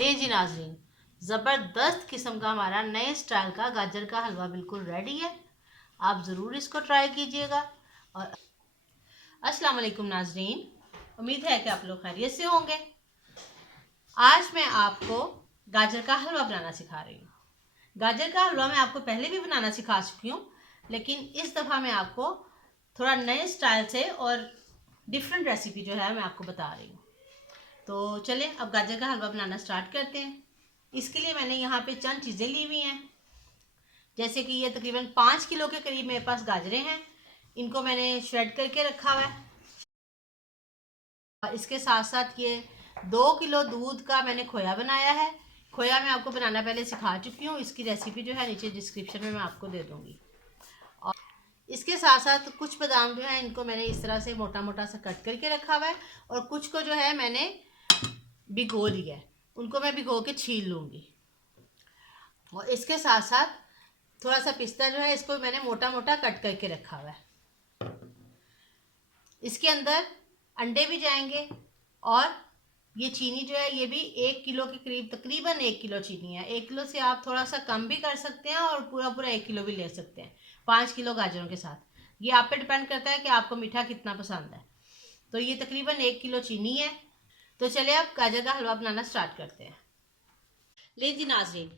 ले जी नाज़रीन, ज़बरदस्त किस्म का हमारा नए स्टाइल का गाजर का हलवा बिल्कुल रेडी है। आप ज़रूर इसको ट्राई कीजिएगा। और अस्सलाम वालेकुम नाज़रीन, उम्मीद है कि आप लोग खैरियत से होंगे। आज मैं आपको गाजर का हलवा बनाना सिखा रही हूँ। गाजर का हलवा मैं आपको पहले भी बनाना सिखा चुकी हूँ, लेकिन इस दफ़ा मैं आपको थोड़ा नए स्टाइल से और डिफरेंट रेसिपी जो है मैं आपको बता रही हूँ। तो चलिए अब गाजर का हलवा बनाना स्टार्ट करते हैं। इसके लिए मैंने यहाँ पे चंद चीज़ें ली हुई हैं, जैसे कि ये तकरीबन 5 किलो के करीब मेरे पास गाजरें हैं। इनको मैंने श्रेड करके रखा हुआ है। और इसके साथ साथ ये 2 किलो दूध का मैंने खोया बनाया है। खोया मैं आपको बनाना पहले सिखा चुकी हूँ, इसकी रेसिपी जो है नीचे डिस्क्रिप्शन में मैं आपको दे दूँगी। और इसके साथ साथ कुछ बादाम जो है इनको मैंने इस तरह से मोटा मोटा सा कट करके रखा हुआ है, और कुछ को जो है मैंने भिगो लिया है, उनको मैं भिगो के छील लूँगी। और इसके साथ साथ थोड़ा सा पिस्ता जो है इसको मैंने मोटा मोटा कट करके रखा हुआ है। इसके अंदर अंडे भी जाएंगे, और ये चीनी जो है ये भी 1 किलो के करीब, तकरीबन 1 किलो चीनी है। 1 किलो से आप थोड़ा सा कम भी कर सकते हैं और पूरा पूरा 1 किलो भी ले सकते हैं 5 किलो गाजरों के साथ। ये आप पे डिपेंड करता है कि आपको मीठा कितना पसंद है। तो ये तकरीबन 1 किलो चीनी है। तो चलिए अब गाजर का हलवा बनाना स्टार्ट करते हैं। ले जी नाजरीन,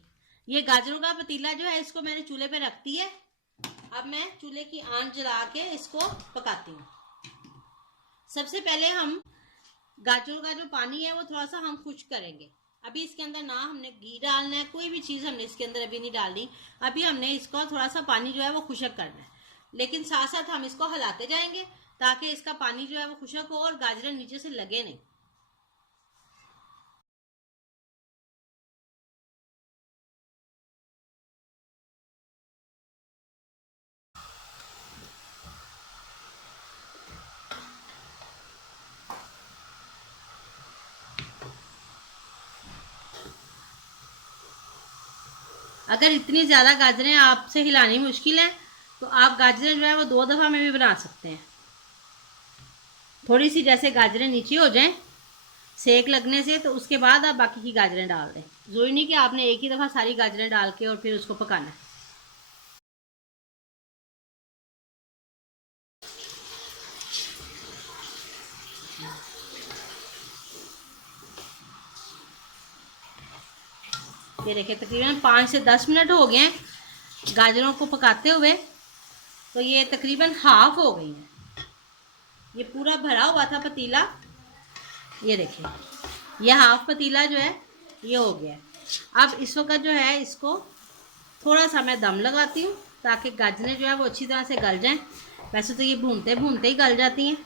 ये गाजरों का पतीला जो है इसको मैंने चूल्हे पे रख दिया है। अब मैं चूल्हे की आंच जला के इसको पकाती हूँ। सबसे पहले हम गाजरों का जो पानी है वो थोड़ा सा हम खुश्क करेंगे। अभी इसके अंदर ना हमने घी डालना है, कोई भी चीज़ हमने इसके अंदर अभी नहीं डालनी। अभी हमने इसको थोड़ा सा पानी जो है वो खुश्क करना है, लेकिन साथ साथ हम इसको हिलाते जाएंगे ताकि इसका पानी जो है वो खुश्क हो और गाजरें नीचे से लगे नहीं। अगर इतनी ज़्यादा गाजरें आपसे हिलानी मुश्किल है तो आप गाजरें जो है वो 2 दफ़ा में भी बना सकते हैं। थोड़ी सी जैसे गाजरें नीचे हो जाएं सेक लगने से, तो उसके बाद आप बाकी की गाजरें डाल दें। ज़रूरी नहीं कि आपने एक ही दफ़ा सारी गाजरें डाल के और फिर उसको पकाना है। ये देखिए तकरीबन 5 से 10 मिनट हो गए हैं गाजरों को पकाते हुए, तो ये तकरीबन हाफ हो गई हैं। ये पूरा भरा हुआ था पतीला, ये देखिए ये हाफ पतीला जो है ये हो गया है। अब इस वक्त जो है इसको थोड़ा सा मैं दम लगाती हूँ ताकि गाजरें जो है वो अच्छी तरह से गल जाएं। वैसे तो ये भूनते भूनते ही गल जाती हैं।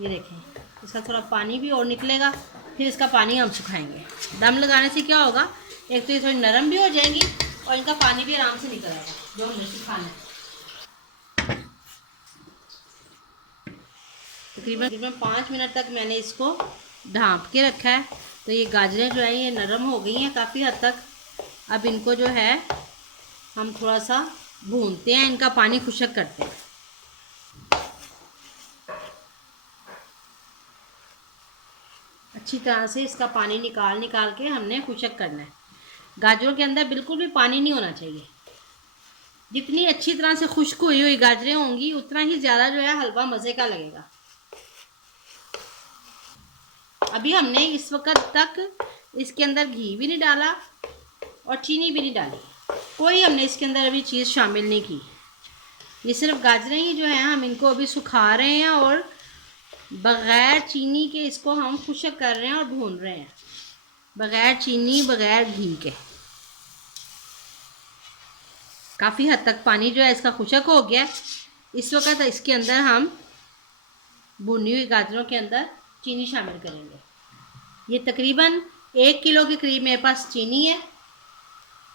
ये देखें इसका थोड़ा पानी भी और निकलेगा, फिर इसका पानी हम सुखाएंगे। दम लगाने से क्या होगा, एक तो ये थोड़ी नरम भी हो जाएंगी और इनका पानी भी आराम से निकल आएगा जो हमने सुखाना है। तकरीबन 5 मिनट तक मैंने इसको ढाँप के रखा है। तो ये गाजरें जो है ये नरम हो गई हैं काफ़ी हद तक। अब इनको जो है हम थोड़ा सा भूनते हैं, इनका पानी खुश्क करते हैं। अच्छी तरह से इसका पानी निकाल के हमने खुश्क करना है। गाजरों के अंदर बिल्कुल भी पानी नहीं होना चाहिए। जितनी अच्छी तरह से खुश्क हुई हुई गाजरें होंगी उतना ही ज़्यादा जो है हलवा मज़े का लगेगा। अभी हमने इस वक्त तक इसके अंदर घी भी नहीं डाला और चीनी भी नहीं डाली, कोई हमने इसके अंदर अभी चीज़ शामिल नहीं की। ये सिर्फ गाजरें ही जो हैं हम इनको अभी सुखा रहे हैं और बग़ैर चीनी के इसको हम खुश्क कर रहे हैं और भून रहे हैं, बग़ैर चीनी बग़ैर घी के। काफ़ी हद तक पानी जो है इसका खुश्क हो गया। इस वक्त इसके अंदर हम भुनी हुई गाजरों के अंदर चीनी शामिल करेंगे। ये तकरीबन 1 किलो के करीब मेरे पास चीनी है।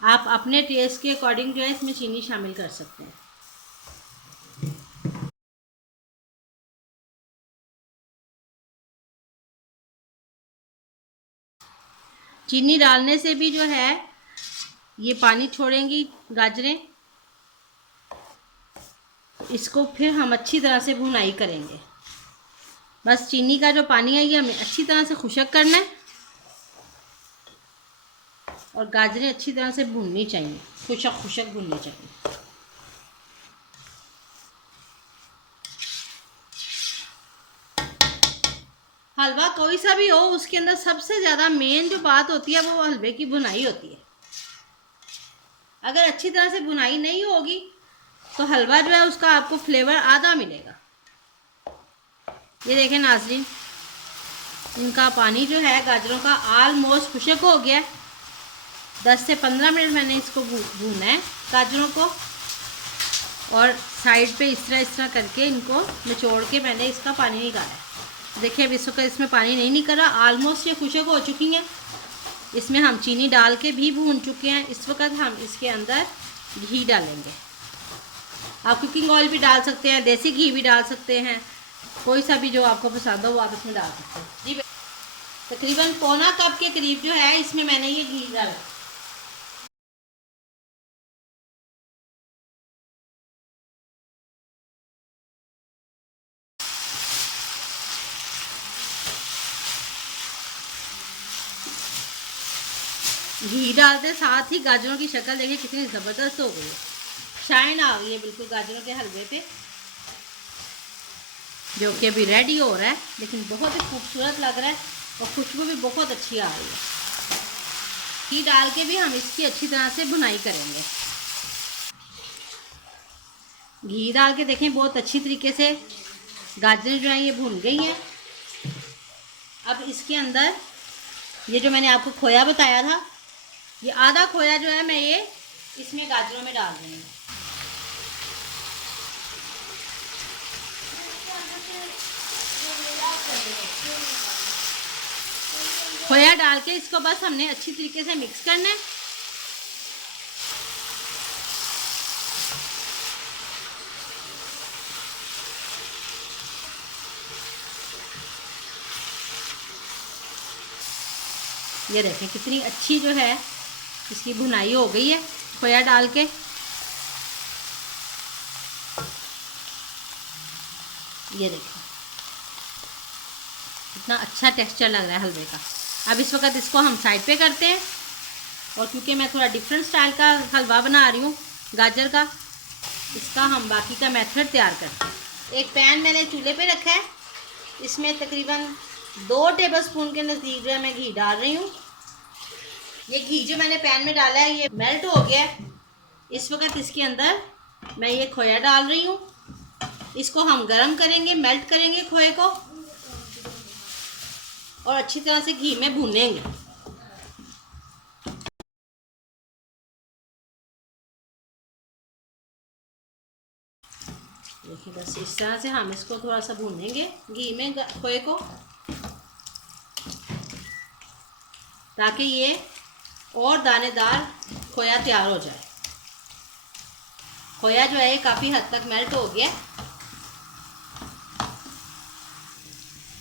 आप अपने टेस्ट के अकॉर्डिंग जो है इसमें चीनी शामिल कर सकते हैं। चीनी डालने से भी जो है ये पानी छोड़ेंगी गाजरें। इसको फिर हम अच्छी तरह से भुनाई करेंगे। बस चीनी का जो पानी है ये हमें अच्छी तरह से खुश्क करना है। और गाजरें अच्छी तरह से भुननी चाहिए, खुशक खुशक भुननी चाहिए। हलवा कोई सा भी हो, उसके अंदर सबसे ज़्यादा मेन जो बात होती है वो हलवे की भुनाई होती है। अगर अच्छी तरह से भुनाई नहीं होगी तो हलवा जो है उसका आपको फ्लेवर आधा मिलेगा। ये देखें नाज़रीन, इनका पानी जो है गाजरों का ऑलमोस्ट खुशक हो गया है। 10 से 15 मिनट मैंने इसको भूना है गाजरों को, और साइड पे इस तरह करके इनको निचोड़ के मैंने इसका पानी निकाला है। देखिए अब इस वक्त इसमें पानी नहीं निकला, ऑलमोस्ट ये खुशक हो चुकी हैं। इसमें हम चीनी डाल के भी भून चुके हैं। इस वक्त हम इसके अंदर घी डालेंगे। आप कुकिंग ऑयल भी डाल सकते हैं, देसी घी भी डाल सकते हैं, कोई सा भी जो आपको पसंद हो वो आप इसमें डाल सकते हैं। जी तकरीबन पौना कप के करीब जो है इसमें मैंने ये घी डाला। घी डालते साथ ही गाजरों की शक्ल देखिए कितनी ज़बरदस्त हो गई है, शाइन आ गई है बिल्कुल गाजरों के हलवे पे, जो कि अभी रेडी हो रहा है। लेकिन बहुत ही खूबसूरत लग रहा है और खुशबू भी बहुत अच्छी आ रही है। घी डाल के भी हम इसकी अच्छी तरह से भुनाई करेंगे। घी डाल के देखें बहुत अच्छी तरीके से गाजरें जो है ये भुन गई हैं। अब इसके अंदर ये जो मैंने आपको खोया बताया था, ये आधा खोया जो है मैं ये इसमें गाजरों में डाल रही हूँ। खोया डाल के इसको बस हमने अच्छी तरीके से मिक्स करना है। ये देखें कितनी अच्छी जो है इसकी भुनाई हो गई है खोया डाल के। ये देखें कितना अच्छा टेक्सचर लग रहा है हलवे का। अब इस वक्त इसको हम साइड पे करते हैं, और क्योंकि मैं थोड़ा डिफरेंट स्टाइल का हलवा बना रही हूँ गाजर का, इसका हम बाकी का मेथड तैयार करते हैं। एक पैन मैंने चूल्हे पे रखा है, इसमें तकरीबन 2 टेबलस्पून के नज़दीक जो है मैं घी डाल रही हूँ। ये घी जो मैंने पैन में डाला है ये मेल्ट हो गया है। इस वक्त इसके अंदर मैं ये खोया डाल रही हूँ। इसको हम गरम करेंगे, मेल्ट करेंगे खोए को, और अच्छी तरह से घी में भूनेंगे। देखिए बस इस तरह से हम इसको थोड़ा सा भूनेंगे घी में खोए को, ताकि ये और दानेदार खोया तैयार हो जाए। खोया जो है ये काफ़ी हद तक मेल्ट हो गया।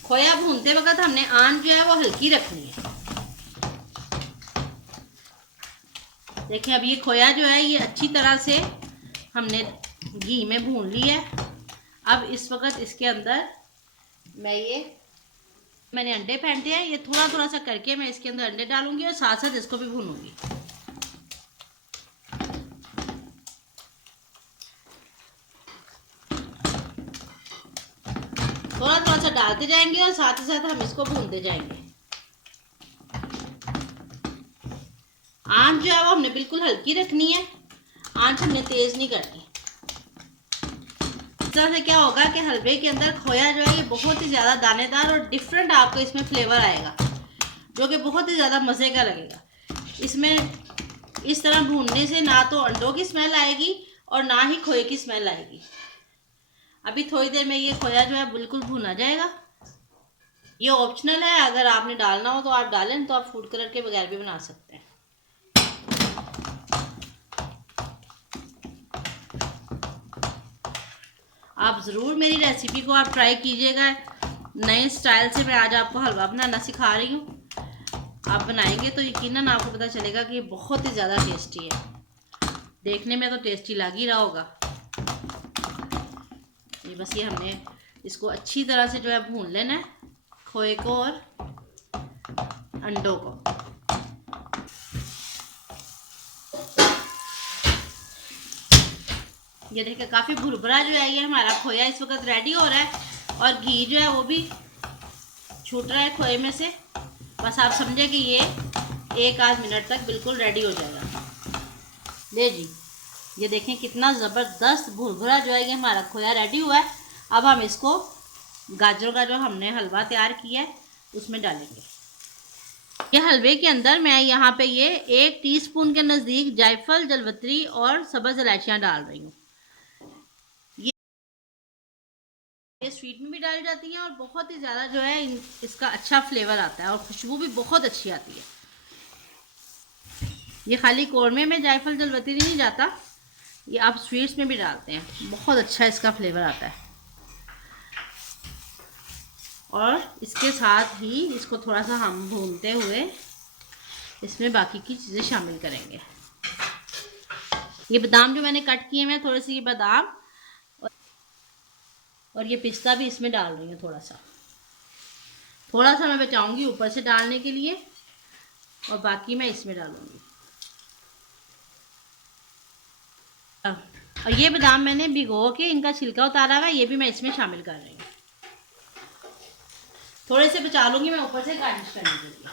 खोया भूनते वक्त हमने आंच जो है वो हल्की रखनी है। देखिए अब ये खोया जो है ये अच्छी तरह से हमने घी में भून ली है। अब इस वक्त इसके अंदर मैंने अंडे फेंटे हैं, ये थोड़ा थोड़ा सा करके मैं इसके अंदर अंडे डालूंगी और साथ साथ इसको भी भूनूंगी। थोड़ा थोड़ा सा डालते जाएंगे और साथ ही साथ हम इसको भूनते जाएंगे। आंच जो है वो हमने बिल्कुल हल्की रखनी है, आंच हमने तेज नहीं करनी। इस तरह से क्या होगा कि हलवे के अंदर खोया जो है ये बहुत ही ज़्यादा दानेदार और डिफरेंट आपको इसमें फ्लेवर आएगा, जो कि बहुत ही ज़्यादा मज़े का लगेगा। इसमें इस तरह भूनने से ना तो अंडों की स्मेल आएगी और ना ही खोए की स्मेल आएगी। अभी थोड़ी देर में ये खोया जो है बिल्कुल भुना जाएगा। ये ऑप्शनल है, अगर आपने डालना हो तो आप डालें, तो आप फूड कलर के बगैर भी बना सकते हैं। आप ज़रूर मेरी रेसिपी को आप ट्राई कीजिएगा। नए स्टाइल से मैं आज आपको हलवा बनाना सिखा रही हूँ। आप बनाएंगे तो यकीनन आपको पता चलेगा कि ये बहुत ही ज़्यादा टेस्टी है। देखने में तो टेस्टी लग ही रहा होगा। ये बस ये हमने इसको अच्छी तरह से जो है भून लेना है, खोए को और अंडों को। ये देखिए काफ़ी भुरभुरा जो है ये हमारा खोया इस वक्त रेडी हो रहा है और घी जो है वो भी छूट रहा है खोए में से। बस आप समझे कि ये 1 आध मिनट तक बिल्कुल रेडी हो जाएगा। ले जी, ये देखें कितना ज़बरदस्त भुरभुरा जो है ये हमारा खोया रेडी हुआ है। अब हम इसको गाजरों का जो हमने हलवा तैयार किया है उसमें डालेंगे। ये हलवे के अंदर मैं यहाँ पे ये 1 टीस्पून के नज़दीक जायफल, जलवत्री और सब्ज़ इलायचियाँ डाल रही हूँ। ये स्वीट में भी डाली जाती हैं और बहुत ही ज़्यादा जो है इसका अच्छा फ्लेवर आता है और खुशबू भी बहुत अच्छी आती है। ये खाली कौरमे में जायफल जलवत्री नहीं जाता, ये आप स्वीट्स में भी डालते हैं, बहुत अच्छा इसका फ्लेवर आता है। और इसके साथ ही इसको थोड़ा सा हम भूनते हुए इसमें बाकी की चीज़ें शामिल करेंगे। ये बादाम जो मैंने कट किए हैं, थोड़े से ये बादाम और ये पिस्ता भी इसमें डाल रही हूँ। थोड़ा सा मैं बचाऊंगी ऊपर से डालने के लिए और बाकी मैं इसमें डालूंगी। और ये बादाम मैंने भिगो के इनका छिलका उतारा हुआ है, ये भी मैं इसमें शामिल कर रही हूँ। थोड़े से बचा लूँगी मैं ऊपर से गार्निश करने के लिए।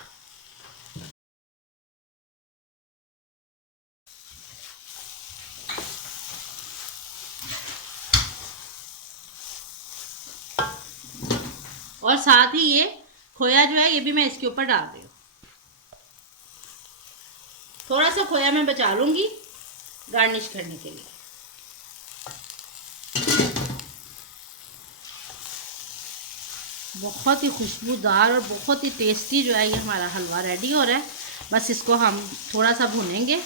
और साथ ही ये खोया जो है ये भी मैं इसके ऊपर डाल रही हूँ। थोड़ा सा खोया मैं बचा लूँगी गार्निश करने के लिए। बहुत ही खुशबूदार और बहुत ही टेस्टी जो है ये हमारा हलवा रेडी हो रहा है। बस इसको हम थोड़ा सा भूनेंगे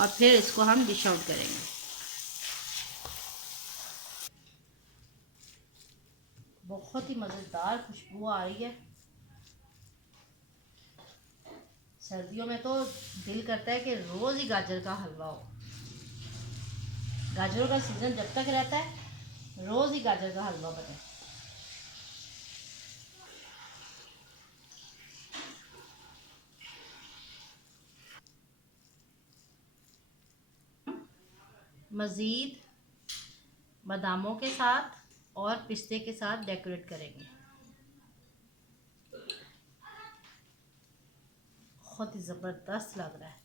और फिर इसको हम डिश आउट करेंगे। बहुत ही मज़ेदार खुशबू आ रही है। सर्दियों में तो दिल करता है कि रोज़ ही गाजर का हलवा हो। गाजरों का सीज़न जब तक रहता है रोज़ ही गाजर का हलवा बने। मज़ीद बादामों के साथ और पिस्ते के साथ डेकोरेट करेंगे। बहुत ही ज़बरदस्त लग रहा है।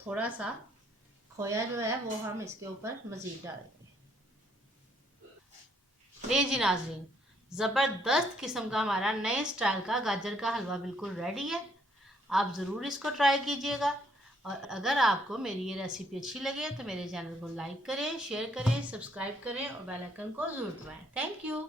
थोड़ा सा खोया जो है वो हम इसके ऊपर मज़ीद डालेंगे। ले जी नाज़रीन, ज़बरदस्त किस्म का हमारा नए स्टाइल का गाजर का हलवा बिल्कुल रेडी है। आप ज़रूर इसको ट्राई कीजिएगा। और अगर आपको मेरी ये रेसिपी अच्छी लगे तो मेरे चैनल को लाइक करें, शेयर करें, सब्सक्राइब करें और बेल आइकन को ज़रूर दबाएं। Thank you.